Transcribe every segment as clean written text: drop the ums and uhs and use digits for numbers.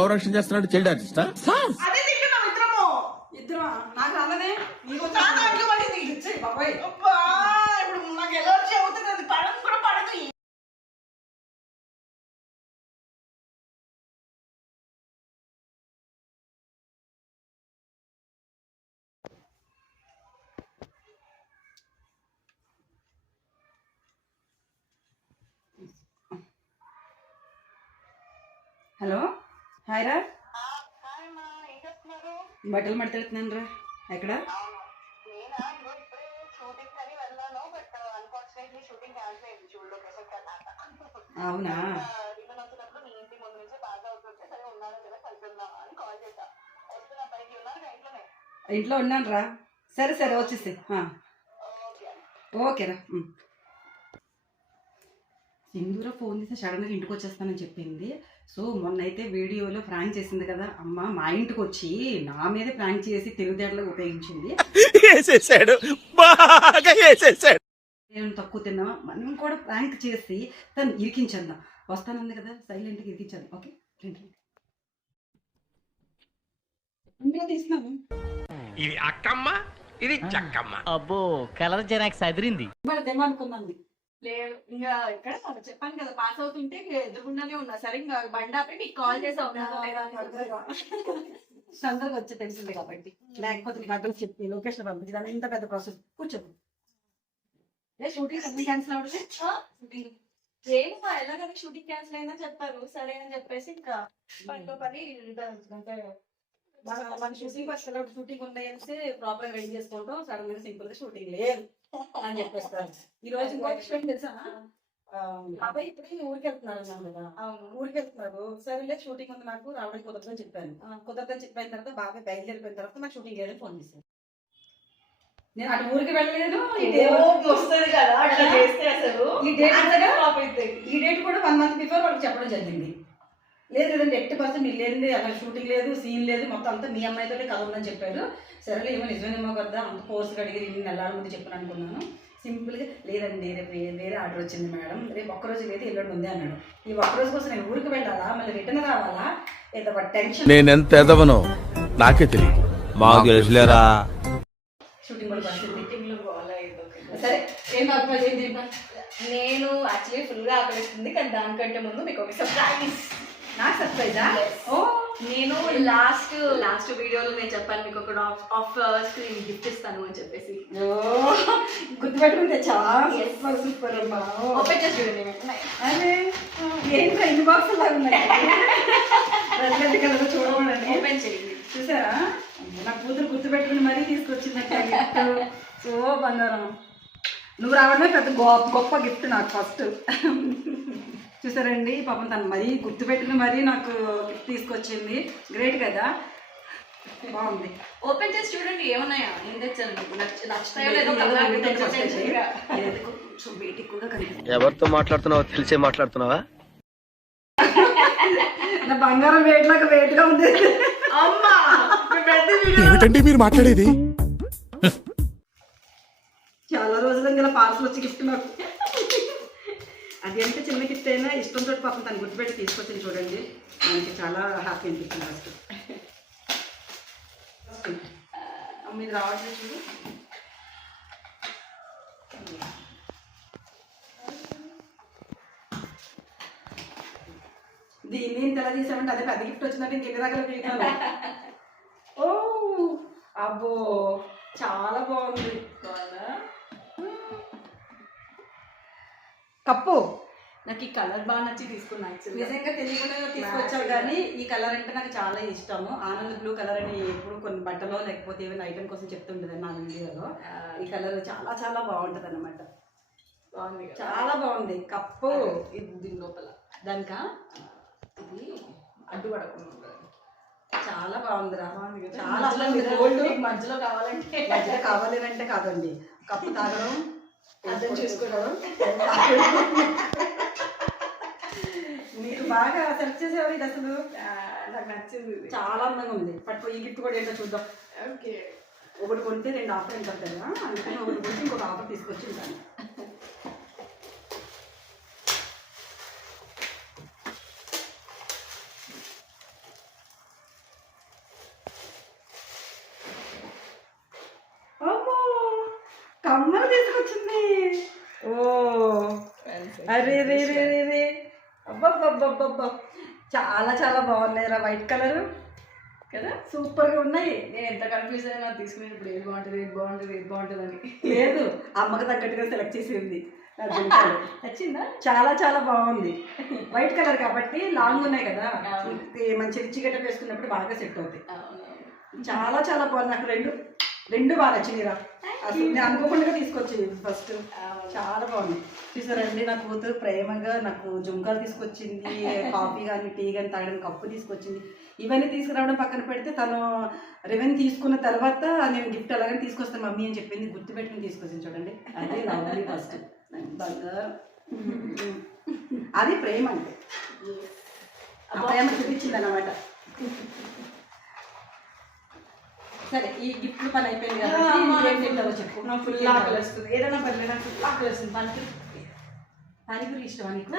Over action చేస్తున్నాడు child ఆర్టిస్టా? అదే తింటున్నాం ఇద్దరము. ఇద్దరు నాకు రాలేదే నీకు చాలా అట్లు పడింది. ఇచ్చేయి బాబాయ్. అబ్బా, ఇప్పుడు నాకు ఎలర్జీ అవుతుంది. అది పడదు కూడా పడదు. హలో హాయ్ రా. బట్టలు మడతెడుతున్నాను రా. ఎక్కడ? అవునా, ఇంట్లో ఉన్నాను రా. సరే సరే వచ్చేసి ఓకేరా. సింధూర ఫోన్ చేసి సడన్గా ఇంటికి వచ్చేస్తానని చెప్పింది. సో మొన్న అయితే వీడియోలో ప్రాంక్ చేసింది కదా అమ్మ, మా ఇంటికి వచ్చి నా మీద ప్రాంక్ చేసి తెలివితేటలకు ఉపయోగించింది. నేను తక్కువ తిన్నా, మనం కూడా ప్రాంక్ చేసి తను ఇరికించేద్దాం. వస్తానంది కదా, సైలెంట్గా ఇరికించాను. ఓకే తీస్తున్నాను. ఇది అక్కమ్మ, ఇది చక్కమ్మ. అబ్బో కలర్ జెరాక్స్ అదిరింది. ఏమనుకున్నాను లేదు ఇంకా ఇక్కడ చెప్పాను కదా, పాస్ అవుతుంటే ఎదురుకుండానే ఉన్నా. సరే ఇంకా బండాపై మీకు కాల్ చేసావు. సందర్గా వచ్చి తెలిసింది కాబట్టి, లేకపోతే నీకు అడ్రస్ చెప్పి లొకేషన్ పంపించి ఇంత పెద్ద ప్రాసెస్. కూర్చోదు షూటింగ్ అన్ని క్యాన్సిల్ అవుతుంది. షూటింగ్ ఏమో ఎలాగైనా షూటింగ్ క్యాన్సిల్ అయినా చెప్పారు. సరే అని చెప్పేసి ఇంకా పనిలో పని అంటే మన షూటింగ్ ఫస్ట్ షూటింగ్ ఉన్నాయని ప్రాపర్ గా రెడీ చేసుకుంటాం. సడన్ గా సింపుల్ గా షూటింగ్ లేదు అని చెప్పేస్తారు. ఈ రోజు ఇంకో విషయం తెలుసా, అబ్బాయి ఇప్పుడు ఊరికి వెళ్తున్నారు అన్నాను కదా. ఊరికి వెళ్తున్నారు. సరేలే షూటింగ్ ఉంది నాకు రావడానికి కుదరదని చెప్పాను. కుదరదని చెప్పిన తర్వాత బాబాయ్ బయలుదేరిపోయిన తర్వాత నాకు షూటింగ్ లేదని ఫోన్ చేశాను. నేను అటు ఊరికి వెళ్ళలేదు. వస్తుంది కదా అట్లా చేస్తే అసలు ఈ డేట్ కూడా 1 month బిఫోర్ వాళ్ళకి చెప్పడం జరిగింది. లేదు లేదంటే 80% మీరు లేదండి, అక్కడ షూటింగ్ లేదు, సీన్ లేదు, మొత్తం అంతా మీ అమ్మాయితో కథ ఉందని చెప్పారు. సరేలే ఏమో నిజమేమో కదా, అంత కోర్సుగా అడిగి నేను నెలల ముందు చెప్పాను అనుకున్నాను. సింపుల్గా లేదండి రేపు వేరే ఆర్డర్ వచ్చింది మేడం, రేపు ఒక్కరోజు లేదు ఎల్లుండి ఉంది అన్నాడు. ఈ ఒక్కరోజు కోసం నేను ఊరికి వెళ్ళాలా, మళ్ళీ రిటర్న్ రావాలా, ఏదో టెన్షన్. నేను ఎంత ఎదవనో నాకే తెలియదు. మాకు తెలుసులేరా. షూటింగ్ కూడా పరిస్థితి సరే ఏం నేను యాక్చువల్లీ ఫుల్ గా ఆకలిస్తుంది, కానీ దానికంటే ముందు మీకు ఒక సర్ప్రైజ్. నాకు సర్ప్రైజా? ఓ నేను లాస్ట్ వీడియోలో నేను చెప్పాను మీకు ఒక ఆఫ్ స్క్రీన్ గిఫ్ట్ ఇస్తాను అని చెప్పేసి. గుర్తుపెట్టుకుంటే చాలా సూపర్ సూపర్ అమ్మా. ఓపెన్ చేసి చూడండి. అదే ఏంటో ఇన్ని బాక్సులు లాగా ఉన్నాయి. చూడమండి, ఓపెన్ చేయండి. చూసారా, నా కూతురు గుర్తుపెట్టుకుని మరీ తీసుకొచ్చిందంటే గిఫ్ట్. సో బంగారం, నువ్వు రావడమే పెద్ద గొప్ప గిఫ్ట్ నాకు ఫస్ట్. చూసారండి పాపం తను మరీ గుర్తుపెట్టుకుని మరీ నాకు గిఫ్ట్ తీసుకొచ్చింది. గ్రేట్ కదా, బాగుంది. ఓపెన్ చేసి చూడండి ఏమన్నాయా, ఏం తెచ్చాను నచ్చుతాయో లేదో. బయటికి కూడా కనిపిస్తుంది. ఎవరితో మాట్లాడుతున్నావో తెలిసే మాట్లాడుతున్నావా? నా బంగారం వెయిట్ లాగా వెయిట్ గా ఉంది. ఏమిటండి మీరు మాట్లాడేది? చాలా రోజులు ఇలా పార్సల్ వచ్చి గిఫ్ట్ నాకు. అది ఎంత చిన్న గిఫ్ట్ అయినా ఇష్టంతో పాపం తను గుర్తుపెట్టి తీసుకొచ్చింది చూడండి. మనకి చాలా హ్యాపీ అనిపిస్తుంది. ఫస్ట్ మీరు రావట్లేదు చూడు. దీన్ని ఇంత ఎలా తీసామంటే అదే పెద్ద గిఫ్ట్ వచ్చిందంటే ఇంకెన్ని రకాల పీకాను. ఓ అబ్బో చాలా బాగుంది. కప్పు నాకు ఈ కలర్ బాగా నచ్చి తీసుకున్నాను. నిజంగా తెలియకుండా తీసుకొచ్చావు, కానీ ఈ కలర్ అంటే నాకు చాలా ఇష్టము. ఆనంద్ బ్లూ కలర్ అని ఎప్పుడు కొన్ని బట్టలో లేకపోతే ఏమైనా ఐటమ్ కోసం చెప్తుంటుంది నా వీడియోలో. ఈ కలర్ చాలా చాలా బాగుంటుంది అన్నమాట. బాగుంది, చాలా బాగుంది కప్పు. దీని లోపల దానికా ఇది అడ్డు పడకుండా చాలా బాగుందిరా. చాలా మధ్యలో కావాలంటే మధ్యలో కావాలి అంటే కాదండి, కప్పు తాగడం అర్థం చేసుకోవడం. మీరు బాగా సెర్చ్ చేసేవారు. ఇది అసలు నాకు నచ్చింది, చాలా అందంగా ఉంది. పట్టుకో, ఈ గిఫ్ట్ కూడా ఏంటో చూద్దాం. ఓకే, ఒకటి కొంటే 2 ఆఫర్ ఉంటారు కదా, అందుకని ఒకటి కొంటే ఇంకొక ఆఫర్ తీసుకొచ్చి ఉంటాను. బొమ్మలు తీసుకొచ్చింది. ఓ అరే రే రే రే రే అబ్బబ్బబ్బబ్బబ్బ చాలా చాలా బాగున్నాయి రా వైట్ కలర్ కదా, సూపర్గా ఉన్నాయి. నేను ఎంత కన్ఫ్యూజ్ అయినా తీసుకునేటప్పుడు ఏది బాగుంటుంది ఏది బాగుంటుంది ఏది బాగుంటుంది అని. లేదు అమ్మకి తగ్గట్టుగా సెలెక్ట్ చేసింది నా జుంకాలు. నచ్చిందా? చాలా చాలా బాగుంది. వైట్ కలర్ కాబట్టి లాంగ్ ఉన్నాయి కదా, మంచి రిచ్ గట్ట వేసుకున్నప్పుడు బాగా సెట్ అవుతాయి. చాలా చాలా బాగుంది. నాకు రెండు బాగా నచ్చినాయిరా. అసలు నేను అనుకోకుండా తీసుకొచ్చింది ఫస్ట్. చాలా బాగుంది. చూసారండి నా కూతురు ప్రేమగా నాకు జుంకాలు తీసుకొచ్చింది, కాఫీ కానీ టీ కానీ తాగడానికి కప్పు తీసుకొచ్చింది. ఇవన్నీ తీసుకురావడం పక్కన పెడితే తను రెవెన్యూ తీసుకున్న తర్వాత నేను గిఫ్ట్ అలాగని తీసుకొస్తాను మమ్మీ అని చెప్పింది, గుర్తుపెట్టుకుని తీసుకొచ్చింది. చూడండి అదే లవ్లీ ఫస్ట్ బంగారు. అది ప్రేమ అంటే ఆ ప్రేమ చూపించింది అన్నమాట. సరే ఈ గిఫ్ట్ పని అయిపోయింది కాబట్టి ఇంకేం తింటావో చెప్పు. నాకు ఫుల్ ఆకలి వస్తుంది. ఏదైనా పర్లేదు, నాకు ఫుల్ ఆకలి వస్తుంది. పానీపూరి ఇష్టమా నీకు?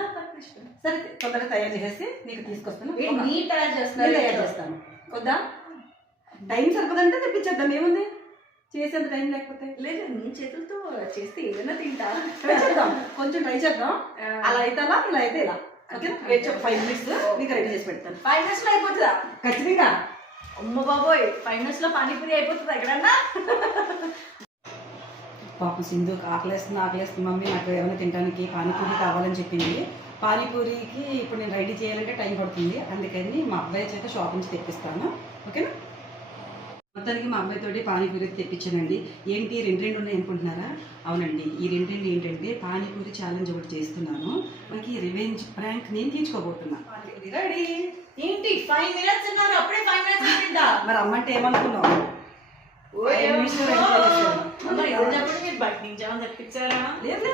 సరే తొందరగా తయారు చేసేసి నీకు తీసుకొస్తాను. నీ తయారు తయారు చేస్తాను. వద్దా? టైం సరిపోదంటే తెప్పించేద్దాం, ఏముంది చేసేంత టైం లేకపోతే. లేదు, నీ చేతులతో చేస్తే ఏదైనా తింటా. ట్రై చేద్దాం, కొంచెం ట్రై చేద్దాం. అలా అయితే అలా, ఇలా అయితే ఇలా. ఓకే, వెయిట్ చెప్పు 5 minutes నీకు రెడీ చేసి పెడతాను. 5 minutes లో అయిపోతుందా? ఖచ్చితంగా. అమ్మ బాబోయ్, 5 minutes లో పానీపూరి అయిపోతుందా ఎక్కడన్నా? పాపం సింధు ఆకలేస్తుంది మమ్మీ, నాకు ఏమైనా తినడానికి పానీపూరి కావాలని చెప్పింది. పానీపూరికి ఇప్పుడు నేను రెడీ చేయాలంటే టైం పడుతుంది, అందుకని మా అబ్బాయి చేత షాప్ నుంచి తెప్పిస్తాను. ఓకేనా? మొత్తానికి మా అబ్బాయితోటి పానీపూరి తెప్పించానండి. ఏంటి రెండు ఉన్నాయి అనుకుంటున్నారా? అవునండి, ఈ రెండు ఏంటంటే పానీపూరి ఛాలెంజ్ ఒకటి చేస్తున్నాను. మనకి రివెంజ్ ప్రాంక్ నేను తీర్చుకోబోతున్నా. పానీపూరి రెడీ. ఏంటి 5 minutes అన్నారు, అప్పుడే 5 minutes తింటా? మరి అమ్మంటే ఏమనుకున్నావు? 5 minutes లో రెడీ చేసేసాను. మీరు బయట నుంచి ఏమైనా తెప్పించారా? లేదు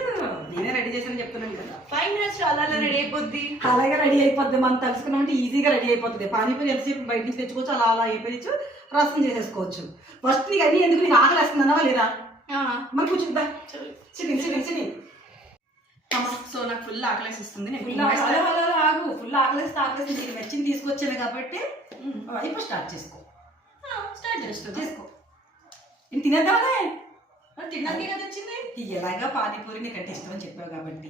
నేనే రెడీ చేశాను చెప్తున్నాను కదా. 5 minutes లో అలా రెడీ అయిపోద్ది. అలాగే రెడీ అయిపోద్ది. మనం తెలుసుకున్నామంటే ఈజీగా రెడీ అయిపోతుంది. పానీపూరి ఎంతసేపు బయట నుంచి తెచ్చుకోవచ్చు, అలా అయిపోయచ్చు, రసం చేసేసుకోవచ్చు. ఫస్ట్ నీకు అన్నీ ఎందుకు, నీకు ఆకలి వేస్తుందన్నావా లేదా? మరి కూర్చుందా సిని. సో నాకు ఫుల్ ఆకలేసిస్తుంది. ఆగు, ఫుల్ ఆకలిస్తే నీకు నచ్చింది తీసుకొచ్చాను కాబట్టి ఇప్పుడు స్టార్ట్ చేసుకో. చేసుకో. నేను తినేద్దామనే తిన్నాకే కదా వచ్చింది. ఎలాగా పానీపూరి నీకు అంటే ఇష్టం అని చెప్పావు కాబట్టి,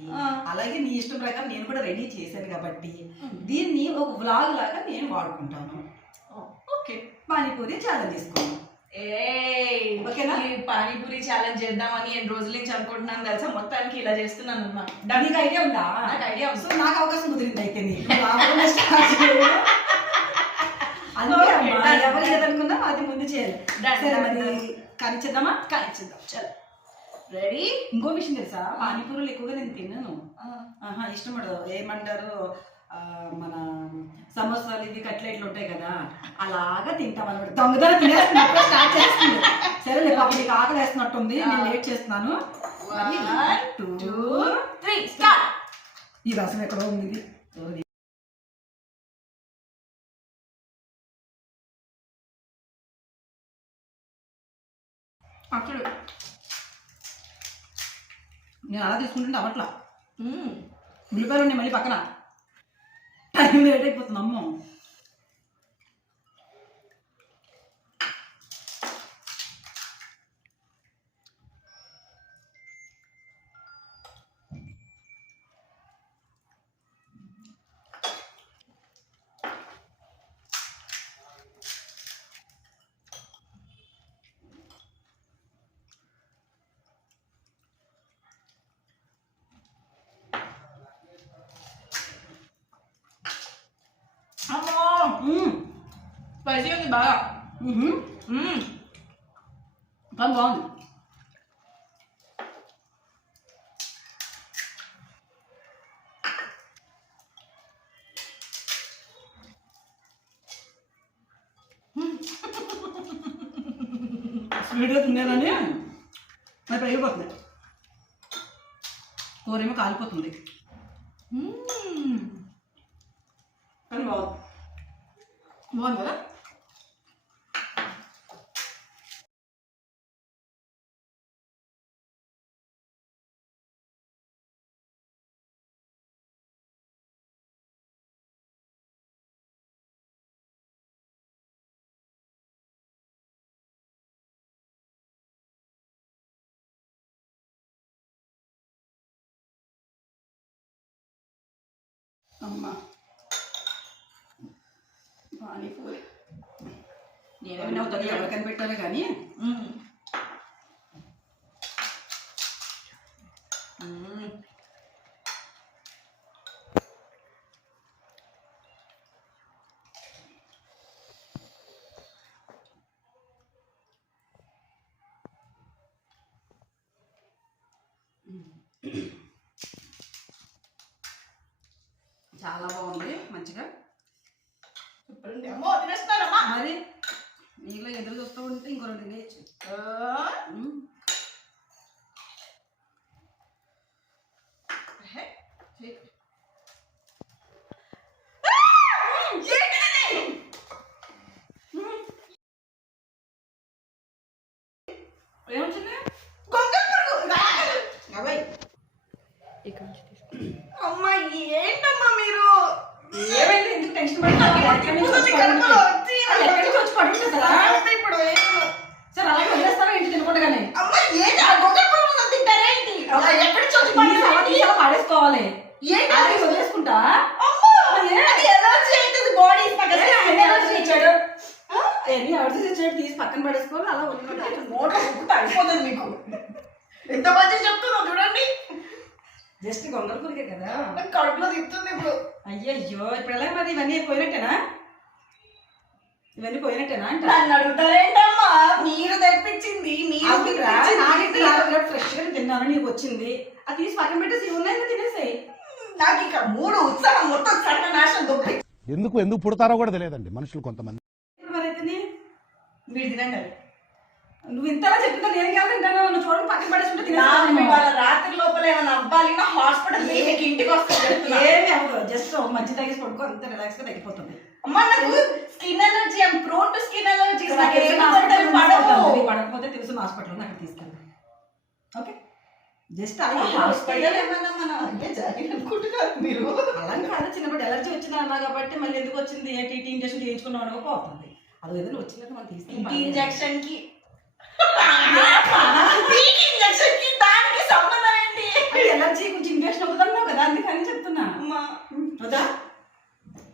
అలాగే నీ ఇష్టం ప్రకారం నేను కూడా రెడీ చేశాను కాబట్టి దీన్ని ఒక వ్లాగ్ లాగా నేను వాడుకుంటాను. ఓకే, పానీపూరి ఛాలెంజ్ చేసుకున్నాను. ఓకేనా? పానీపూరి ఛాలెంజ్ చేద్దామని ఎన్ని రోజుల నుంచి అనుకుంటున్నాను తెలుసా, మొత్తానికి ఇలా చేస్తున్నాను అన్నమాట. నీకు ఐడియా ఉందా? నాకు ఐడియా ఉంది. సో నాకు అవకాశం కుదిరింది అయితే అందుకే ఎవరు లేదనుకున్నా అది ముందు చేయాలి. సరే మరి కానిచ్చేద్దామా? కానిచ్చేద్దాం, చల్ రెడీ. ఇంకో విషయం తెలుసా, పానీపూరులు ఎక్కువగా నేను తిన్నాను. ఇష్టం పడదు. ఏమంటారు, మన సమోసాలు ఇవి కట్లెట్లు ఉంటాయి కదా, అలాగా తింటాం అనమాట. దొంగదొర తినేస్తున్నప్పుడు స్టార్ట్ చేస్తుంది. సరే పాప నీకు ఆకలి వేస్తున్నట్టుంది, నేను లేట్ చేస్తున్నాను. 1 2 3 స్టార్ట్. ఈ రసం ఎక్కడో ఉంది. అప్పుడు నేను అలా తీసుకుంటుంటే అవట్లా. ఉల్లిపాయలు ఉన్నాయి మళ్ళీ పక్కన. టైం లేట్ అయిపోతుంది అమ్మో. స్పైసీ ఉంది బాగా. కానీ బాగుంది. స్పీడ్గా తినేదని మరి పెరిగిపోతుంది, కూరేమో కాలిపోతుంది. కానీ బాగుంది కదా. అమ్మ పానీపూరి నేనేమైనా అవుతుంది ఎవరు కనిపెట్టాలి కానీ చాలా బాగుంది మంచిగా మరి నీలో ఎదురు చూస్తూ ఉంటే ఇంకో రెండు తినేయచ్చు ఏమొచ్చింది అబ్బాయి అమ్మా ఏంటమ్మా మీరు ఏమైంది ఎందుకు టెన్షన్ పడుతున్నావు ఇప్పుడు సార్ అలాగే వదిలేస్తారా ఇంటి తినకుండానే అమ్మా ఏంటి ఆ గొంగళ పురుగులు తింటారా ఏంటి ఎక్కడి నుంచి వచ్చి పడేసుకోవాలి ఏంటి అది వదిలేసుకుంటా ఎలర్జీ అవుతుంది బాడీ ఎనర్జీ ఇచ్చాడు ఎన్ని అవర్స్ ఇచ్చాడు తీసి పక్కన పడేసుకోవాలి అలా వదిలిపెట్టాలి నోట్లో ఉప్పుతా అయిపోతుంది మీకు ఎంత మంచి చెప్తున్నావు చూడండి జస్ట్ గొంగళ పురిగే కదా నాకు కడుపులో తిప్పుతుంది ఇప్పుడు అయ్యయ్యో ఇప్పుడు ఎలా మరి ఇవన్నీ పోయినట్టేనా ఇవన్నీ పోయినట్టేనా అంట నన్ను అడుగుతారేంటమ్మా మీరు తెప్పించింది ఫ్రెష్ గా తిన్నాను నీకు వచ్చింది అది తీసి పక్కన పెట్టేసి ఉన్నాయి తినేసాయి నాకు ఇక మూడు ఉత్సాహం మొత్తం సర్వనాశనం దొబ్బి ఎందుకు పుడతారో కూడా తెలియదండి మనుషులు కొంతమంది. మరి అయితే మీరు తినండి అది. నువ్వు ఇంతలా చెప్తున్నా నేను కాదు తింటాను నువ్వు చూడండి పక్కన పడేసుకుంటే నాకు తినేసాను ఇవాళ రాత్రి లోపల ఏమైనా అవ్వాలి నా హాస్పిటల్ మీకు ఇంటికి వస్తుంది ఏమి అవ్వదు జస్ట్ మంచి తగ్గిసి పడుకో అంత రిలాక్స్ గా తగ్గిపోతుంది అమ్మా నాకు skin allergy I'm prone to skin allergy పడవు పడకపోతే తెలుసు హాస్పిటల్ అక్కడ తీసుకెళ్ళి ఓకే జస్ట్ అలా హాస్పిటల్ ఏమన్నా మనం అంటే అనుకుంటున్నారు మీరు అలా కాదు చిన్నప్పుడు ఎలర్జీ వచ్చింది అన్నా కాబట్టి మళ్ళీ ఎందుకు వచ్చింది టీటీ ఇంజక్షన్ చేయించుకున్నాం అనుకో పోతుంది అది ఏదైనా వచ్చినట్టు మనం తీసుకెళ్ళి ఇంజక్షన్ కి ఇంజక్షన్ కి దానికి సంబంధం ఏంటి ఎలర్జీ కొంచెం ఇంజక్షన్ అవుతున్నావు కదా అందుకని చెప్తున్నా వదా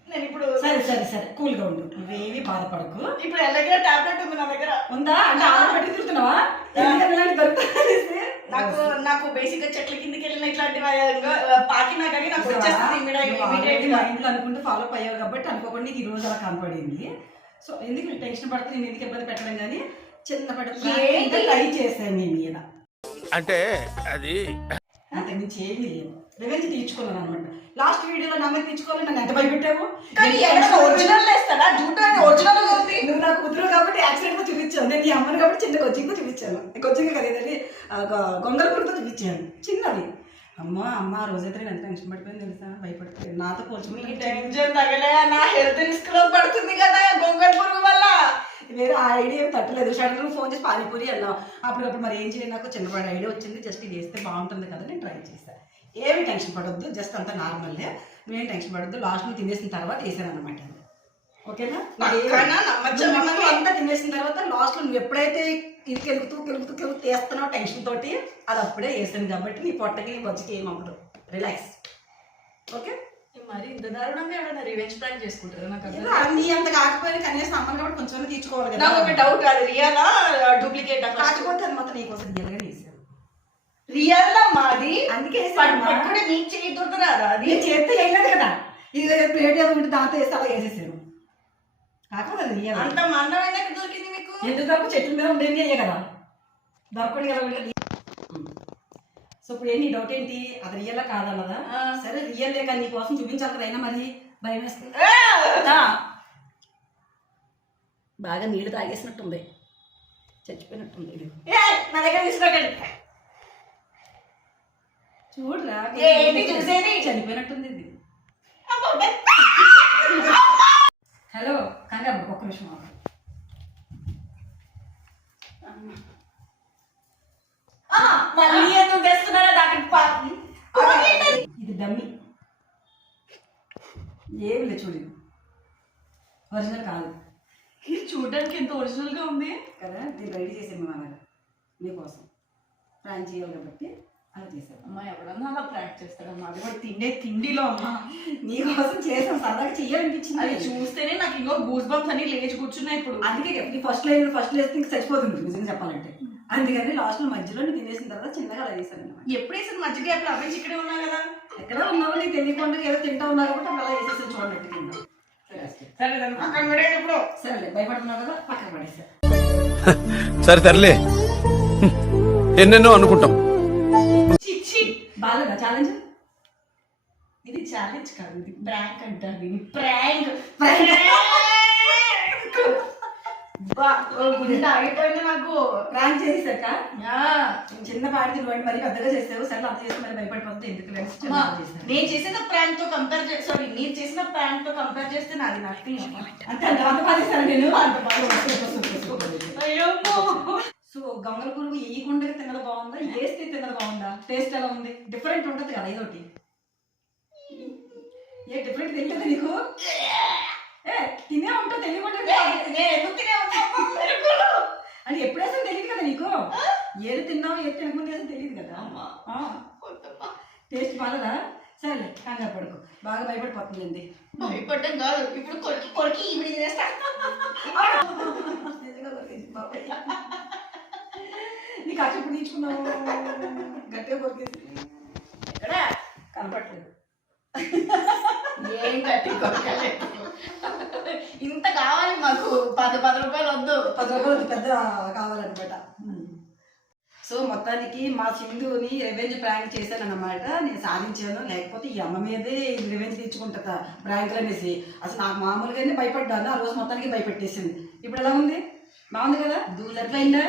నేను ఇప్పుడు సరే సరే సరే కూల్ గా ఉండు నువ్వేమి బాధపడకు ఇప్పుడు ఎలాగే టాబ్లెట్ ఉంది నా దగ్గర ఉందా అంటే ఆర్డర్ పెట్టి తిరుగుతున్నావా ఎందుకంటే దొరుకుతుంది నాకు బేసిక్ గా చెట్ల కిందకి వెళ్ళిన ఇట్లాంటివి పాకినా కానీ నాకు వచ్చేస్తుంది ఇమీడియట్ గా ఇంట్లో అనుకుంటూ ఫాలో అప్ అయ్యావు కాబట్టి అనుకోకుండా నీకు ఈ రోజు అలా కనపడింది సో ఎందుకు టెన్షన్ పడితే నేను ఎందుకు ఇబ్బంది పెట్టడం కానీ చిన్నపాటి ట్రై చేశాను నీ మీద అంటే అది అంతకు మించి ఏమీ లేదు రివెంజ్ తీర్చుకున్నాను అనమాట లాస్ట్ వీడియోలో నా మీద తీర్చుకోవాలి నన్ను ఎంత భయపెట్టావు ఒరిజినల్ వేస్తాడా జూటో ఒరిజినల్ ఉంది నువ్వు నాకు కుదురు కాబట్టి యాక్సిడెంట్ గా చూపించావు నేను నీ అమ్మని కాబట్టి చిన్న కొచ్చింగ్తో చూపించాను కొచ్చింగ్ కదా ఏదండి గొంగళపూరితో చూపించాను చిన్నది అమ్మ అమ్మ ఆ రోజైతే నేను ఎంత టెన్షన్ పడిపోయింది తెలుసా భయపడిపోయింది నాతో పోల్చుకుంటే టెన్షన్ తగలే నా హెల్త్ రిస్క్ లో పడుతుంది కదా గొంగళ పురుగు వల్ల వేరే ఆ ఐడియా ఏమి తట్టలేదు షడన్గా ఫోన్ చేసి పానీపూరి అన్నావు అప్పుడప్పుడు మరి ఏం చేయాలి నాకు చిన్నపాటి ఐడియా వచ్చింది జస్ట్ ఇది వేస్తే బాగుంటుంది కదా నేను ట్రై చేస్తాను ఏమి టెన్షన్ పడొద్దు జస్ట్ అంతా నార్మల్లే నువ్వేం టెన్షన్ పడొద్దు లాస్ట్ నువ్వు తినేసిన తర్వాత వేసాను అనమాట ఓకేనా అంతా తినేసిన తర్వాత లాస్ట్లో నువ్వు ఎప్పుడైతే ఇది కెలుగుతూ తీస్తున్నావు టెన్షన్ తోటి అది అప్పుడే వేసాను కాబట్టి నీ పొట్టకి నీ బొజ్జకి ఏం అవ్వదు రిలాక్స్ ఓకే మరి ఇంత దారుణంగా ఎవరైనా రివెంజ్ ప్లాన్ చేసుకుంటారు నీ అంత కాకపోయినా కనీసం అమ్మని కాబట్టి కొంచెం తీర్చుకోవాలి కదా నాకు ఒక డౌట్ అది రియలా డూప్లికేట్ కాకపోతే అది మాత్రం నీకోసం రియల్గా వేసాను రియల్ మాది అందుకే పట్టుకుంటే నీకు చేయి దొరుకుతున్నారా అది నేను చేస్తే వేయలేదు కదా ఇది ప్లేట్ ఏదో ఉంటే దాంతో వేస్తే అలా వేసేసాను కాకపోతే అది రియల్ అంత మందమైన దొరికింది మీకు ఎందుకు దొరకు చెట్ల మీద ఉండేది అయ్యే కదా దొరకడు కదా సో ఇప్పుడు ఏంటి డౌట్ ఏంటి అది రియల్ కాదన్నదా సరే రియల్ లేక నీ కోసం చూపించాలి కదా అయినా మరి భయం వేస్తుంది బాగా నీళ్ళు తాగేసినట్టుంది చచ్చిపోయినట్టుంది ఇది నా దగ్గర తీసుకోకండి చూడరా చూసేది చనిపోయినట్టుంది ఇది హలో కంగా ఒక్క నిమిషం మళ్ళీ ఎందుకు తెస్తున్నారా దానికి ఇది డమ్మి ఏమి లేదు చూడు ఒరిజినల్ కాదు ఇది చూడడానికి ఎంత ఒరిజినల్ గా ఉంది కదా నేను రెడీ చేసాను అలాగా నీకోసం ప్లాన్ చేయాలి కాబట్టి అలా చేశాను. అమ్మ ఎవడన్నా అలా ప్రాక్టీస్ చేస్తాడమ్మా, అది కూడా తిండిలో అమ్మా. నీకోసం చేసాను, సరదాగా చెయ్యాలనిపించింది. అది చూస్తేనే నాకు ఇంకో గూస్ బంప్స్ అన్ని లేచి కూర్చున్నాయి ఇప్పుడు. అందుకే నీ ఫస్ట్ లేస్తే ఇంక చచ్చిపోతుంది నిజంగా చెప్పాలంటే. అందుకని లాస్ట్ మధ్యలో నేను తినేసిన తర్వాత చిన్నగా అలా చేశాను అనమాట. ఎప్పుడు వేసాను మధ్యలో అప్పుడు అభించి ఇక్కడే ఉన్నా కదా. ఎక్కడ ఉన్నావో నీకు తెలియకుండా ఏదో తింటా ఉన్నా కాబట్టి అప్పుడు అలా వేసేసాను చూడండి కింద. సరే దాన్ని పక్కన పడేయండి ఇప్పుడు. సరేలే, భయపడుతున్నావు కదా, పక్కన పడేసా. సరే తరలే, ఎన్నెన్నో అనుకుంటాం. చిచ్చి బాగాలేదా ఛాలెంజ్? ఇది ఛాలెంజ్ కాదు, ఇది ప్రాంక్ అంటారు. దీన్ని ప్రాంక్. గుండె ఆగిపోయింది నాకు. ప్రాంక్ చేసాక యా. చిన్న పాటి తినవండి, మరి పెద్దగా చేసావు. సరే అంత చేసి మరి భయపడిపోతే ఎందుకు లేదు అమ్మా, నేను చేసిన ప్రాంక్ తో కంపేర్ సారీ మీరు చేసిన ప్రాంక్ తో కంపేర్ చేస్తే నాది నథింగ్ అమ్మా. అంతే అంత బాధేస్తాను నేను. అయ్యో సో గంగల పురుగు వేయకుండా తిన్నది బాగుందా, వేస్తే తిన్నది బాగుందా? టేస్ట్ ఎలా ఉంది? డిఫరెంట్ ఉంటుంది కదా ఇదొకటి. ఏ డిఫరెంట్ తెలియదు నీకు? ఏ తినే ఉంటా తెలియకుండా నేను ఎందుకు తినే అని ఎప్పుడేసా తెలియదు కదా నీకు. ఏది తిన్నావు ఏది తినకుండా తెలియదు కదా. టేస్ట్ బాగా. సరేలే, కంగారు పడుకో, బాగా భయపడిపోతుంది. భయపడ్డం కాదు, ఇప్పుడు కొరికి కొరికి ఈవిడ చేస్తా. నీ ఖర్చు ఎప్పుడు తీర్చుకున్నావు? గట్టిగా కొరికేసి ఎక్కడ కనపట్లేదు. ఏం గట్టి కొరకలేదు. ఇంత కావాలి మాకు, 10 రూపాయలు వద్దు. 10 రూపాయలు పెద్ద కావాలన్నమాట. సో మొత్తానికి మా సింధుని రివెంజ్ ప్రాంక్ చేశాను అన్నమాట. నేను సాధించాను, లేకపోతే ఈ అమ్మ మీదే రివెంజ్ తీర్చుకుంటా ప్రాంక్లు అనేసి. అసలు నాకు మామూలుగానే భయపడ్డాను, ఆ రోజు మొత్తానికి భయపెట్టేసింది. ఇప్పుడు ఎలా ఉంది? బాగుంది కదా, ఎట్లయిందా?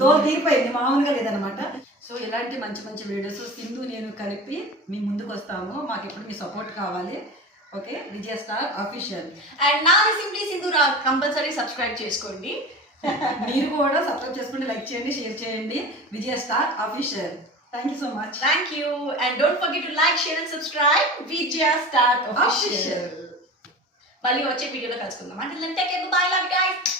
దోలు తీరిపోయింది, మామూలుగా లేదనమాట. సో ఇలాంటి మంచి మంచి వీడియోస్ సింధు నేను కలిపి మీ ముందుకు వస్తాము. మాకు ఎప్పుడు మీ సపోర్ట్ కావాలి. Okay, Vijaya star official. And నాది సింప్లీ సింధూరా, కంపల్సరీ సబ్స్క్రైబ్ చేసుకోండి. మీరు కూడా సబ్స్క్రైబ్ చేసుకోండి, లైక్ చేయండి, షేర్ చేయండి. Vijaya star official. Thank you so much. Thank you, and don't forget to like, share and subscribe. Vijaya Star Official. మళ్ళీ వచ్చే వీడియోలో కలుసుకుందాం. అంటే బై, లవ్ యు గైస్.